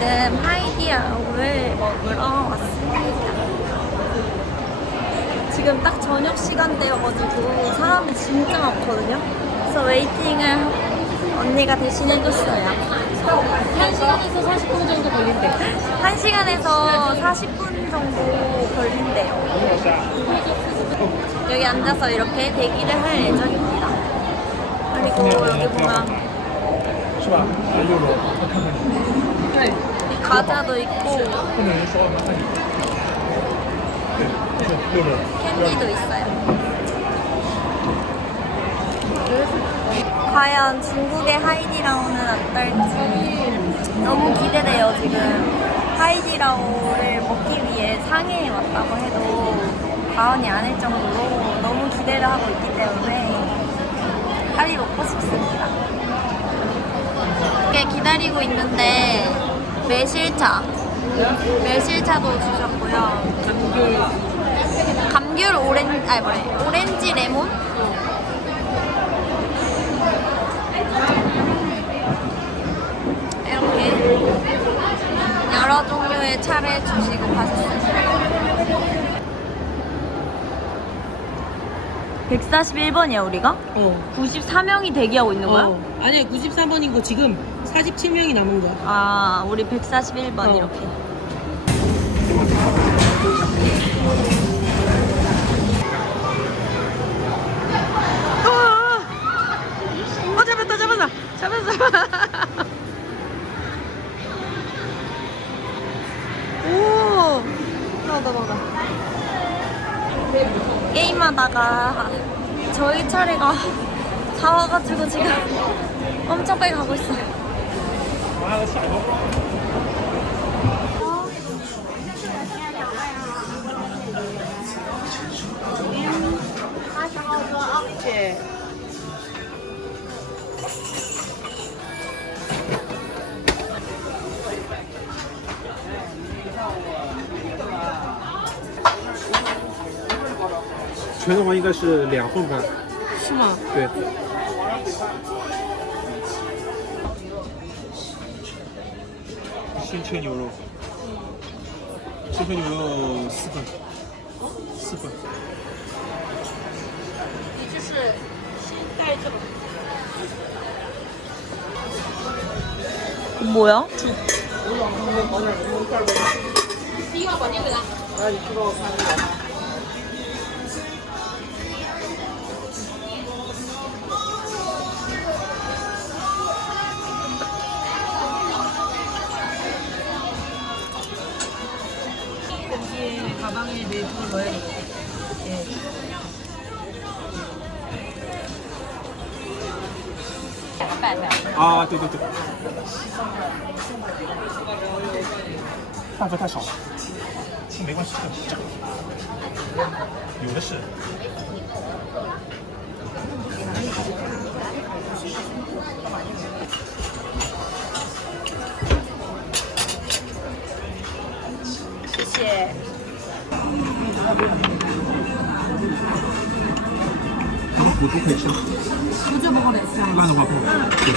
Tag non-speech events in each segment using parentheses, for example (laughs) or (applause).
지금 하이디아를 먹으러 왔습니다. 지금 딱 저녁 시간대여가지고 사람이 진짜 많거든요. 그래서 웨이팅을 언니가 대신해줬어요. 1시간에서 40분 정도 걸린대. 1시간에서 40분 정도 걸린대요. 여기 앉아서 이렇게 대기를 할 예정입니다. 그리고 여기 보면 是吧？啊，六楼，我看看你， 이 과자도 있고 캔디도 있어요. 과연 중국의 하이디라오는 어떨지 너무 기대돼요 지금 하이디라오를 먹기 위해 상해에 왔다고 해도 과언이 아닐 정도로 너무 기대를 하고 있기 때문에 빨리 먹고 싶습니다. 꽤 기다리고 있는데 매실차 매실차도 주셨고요. 감귤 오렌 아니 뭐래 오렌지 레몬 이렇게 여러 종류의 차를 주시고 가셨습니다. 141번이야 우리가? 어. 94명이 대기하고 있는 거야? 어. 아니야, 94번이고 지금 47명이 남은 거야. 아 우리 141번 어. 이렇게. 어 잡았다 잡았다. 잡았어. 오 나다 나다. 게임하다가 저희 차례가 다 와가지고 지금 엄청 빨리 가고 있어요 全的话应该是两份半，是吗？对。鲜切牛肉，鲜切牛肉四份，四份。你就是先带这个。 뭐야? 第一个把那个拿。 여기에 내주고 넣어야겠다. 예. 啊，对对对。饭盒太少了，没关系，这个这个有的是。 谢 谢。咱们腐竹可以吃吗？腐竹不好吃啊？烂的话不好。对。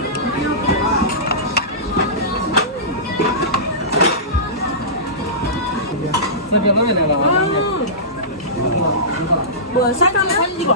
뭐야 사람 살리고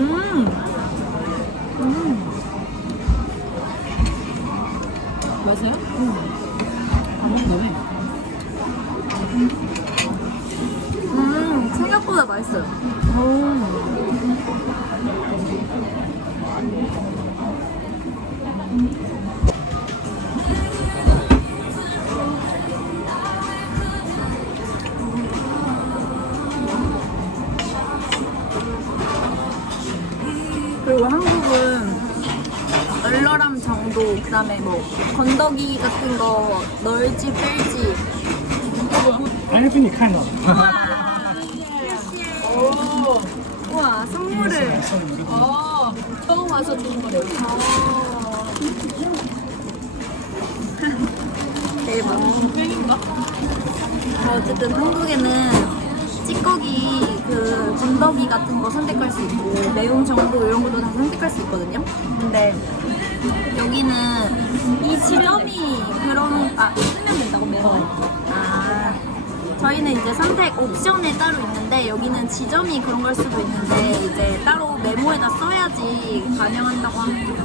음, 맛있어요? 응. 안 먹네. 음, 생각보다 맛있어요. 그 정도, 그 다음에 뭐 건더기 같은 거 넣을지 뺄지 还是被你看到了。 오. 우와 선물을 送你们 어, 처음 와서 주는 거래. (laughs) 대박 팬인가? 어쨌든 한국에는 찌꺼기 그 건더기 같은 거 선택할 수 있고 매운 정도 이런 것도 다 선택할 수 있거든요 근데 여기는 이 지점이 그런 아 쓰면 된다고 매워 아 저희는 이제 선택 옵션에 따로 있는데 여기는 지점이 그런 걸 수도 있는데 이제 따로 메모에다 써야지 반영한다고 합니다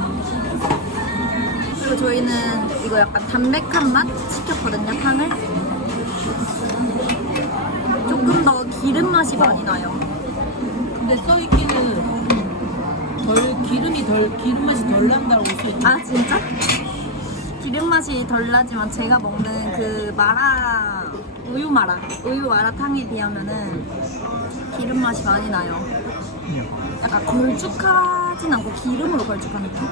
그리고 저희는 이거 약간 담백한 맛 시켰거든요, 탕을. 조금 더 기름 맛이 많이 나요. 근데 써있기는 덜, 기름이 덜, 기름 맛이 덜 난다고 써있지. 아, 진짜? 기름 맛이 덜 나지만 제가 먹는 그 마라, 우유 마라, 우유 마라탕에 비하면은 기름 맛이 많이 나요. 약간 걸쭉하진 않고 기름으로 걸쭉한 느낌?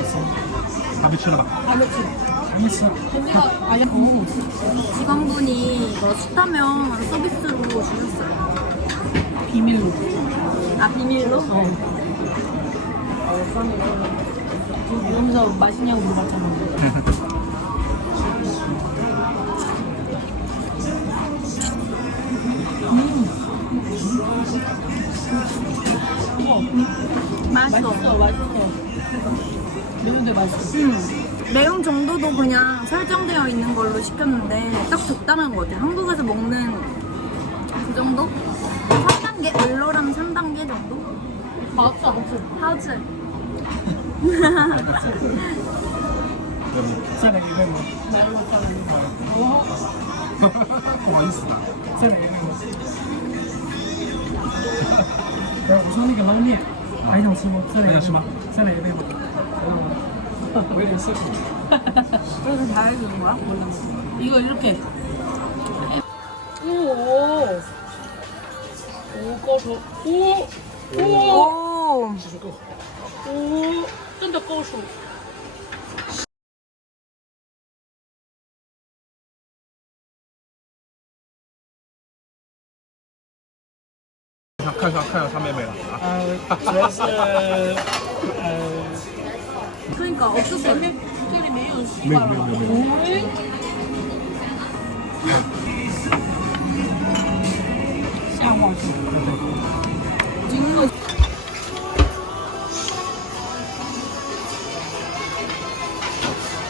있어요. 아메추라. 아메추라. 언니가 아예 어. 직원분이 이거 식타면 서비스로 주셨어요. 비밀로. 아 비밀로? 어. 이러면서 맛있냐고 물어봤잖아. 음. 맛있어. 맛있어, 맛있어. 매운데 맛있어. 음. 매운 정도도 그냥 설정되어 있는 걸로 시켰는데 딱 적당한 것 같아. 한국에서 먹는 그 정도? 3단계? 얼러람 3단계 정도? 맞아, 맞아. 하우츠. 셋에 200원. 나를 못 따르는 거야. 맛있어. 셋에 200원. 야, 우선이가 너무 아이랑 수고. 셋에 200원. 200원. 位吗？我有点失控。 그래서 잘해주는 거야? 이거 이렇게. 오, 오. 오, 꺼서. 오, 오, 오. 技术够好。 오. 真的够数。看看看看上面没了啊？ 아, 主要是呃， 그러니까 없었어. 맥주리 매운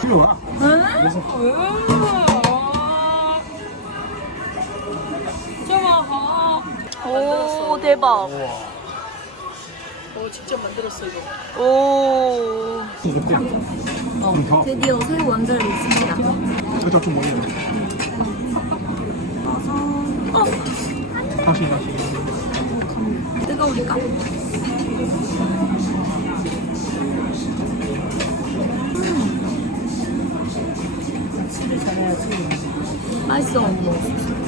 필요와. 오 대박. 우와. 어, 직접 만들었어 이거. 오. 어, 드디어 새 원재를 있습니다. 살짝 좀 멀리. 어. 다시 다시. 뜨거우니까. 음. 맛있어.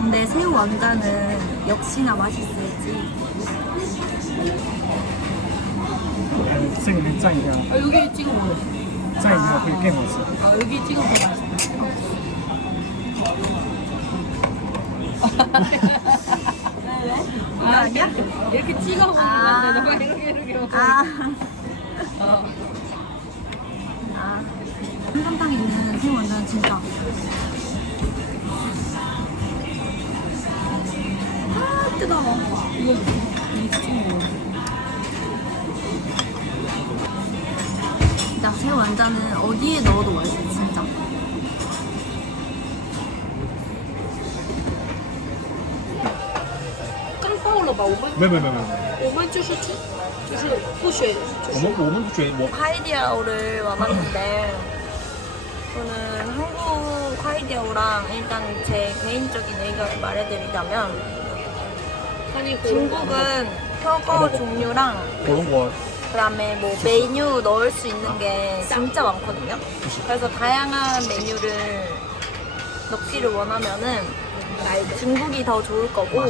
근데 새우 왕자는 역시나 맛있을지 지금 입장이야. 아, 여기 찍어 먹어. 입장이야. 그게 게임 없어. 아, 여기 찍어 먹어. (laughs) 아, 이렇게 찍어 먹는 아. 건데, 너가 이렇게 이렇게 먹어. 아, 어. 아. 한감탕에 있는 새우 왕자는 진짜 아 뜨거워 이거 이렇게 찍어 먹어. 진짜 새우 완자는 어디에 넣어도 맛있어 진짜 刚到了吧？我们没有没有没有没有，我们就是吃，就是不选，就我是们我们不觉我 하이디라오를 와봤는데 저는 한국 하이디라오랑 일단 제 개인적인 의견을 말해드리자면 그리고 중국은 표거 종류랑 그런 거 그다음에 뭐 메뉴 넣을 수 있는 게 진짜 많거든요. 그래서 다양한 메뉴를 넣기를 원하면은 중국이 더 좋을 거고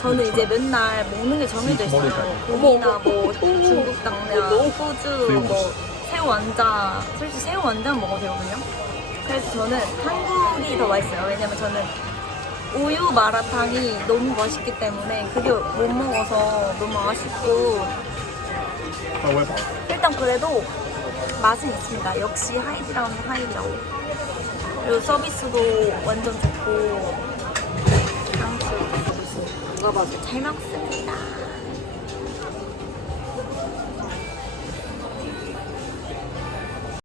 저는 이제 맨날 먹는 게 정해져 있어요. 고기나 뭐 중국 당면, 호주 뭐 새우 완자. 솔직히 새우 완자 먹어도 되거든요. 그래서 저는 한국이 더 맛있어요. 왜냐면 저는 우유 마라탕이 너무 맛있기 때문에 그게 못 먹어서 너무 아쉽고 일단 그래도 맛은 있습니다. 역시 하이디라면 하이디라고 그리고 서비스도 완전 좋고 장수 누가 봐도 잘 먹습니다.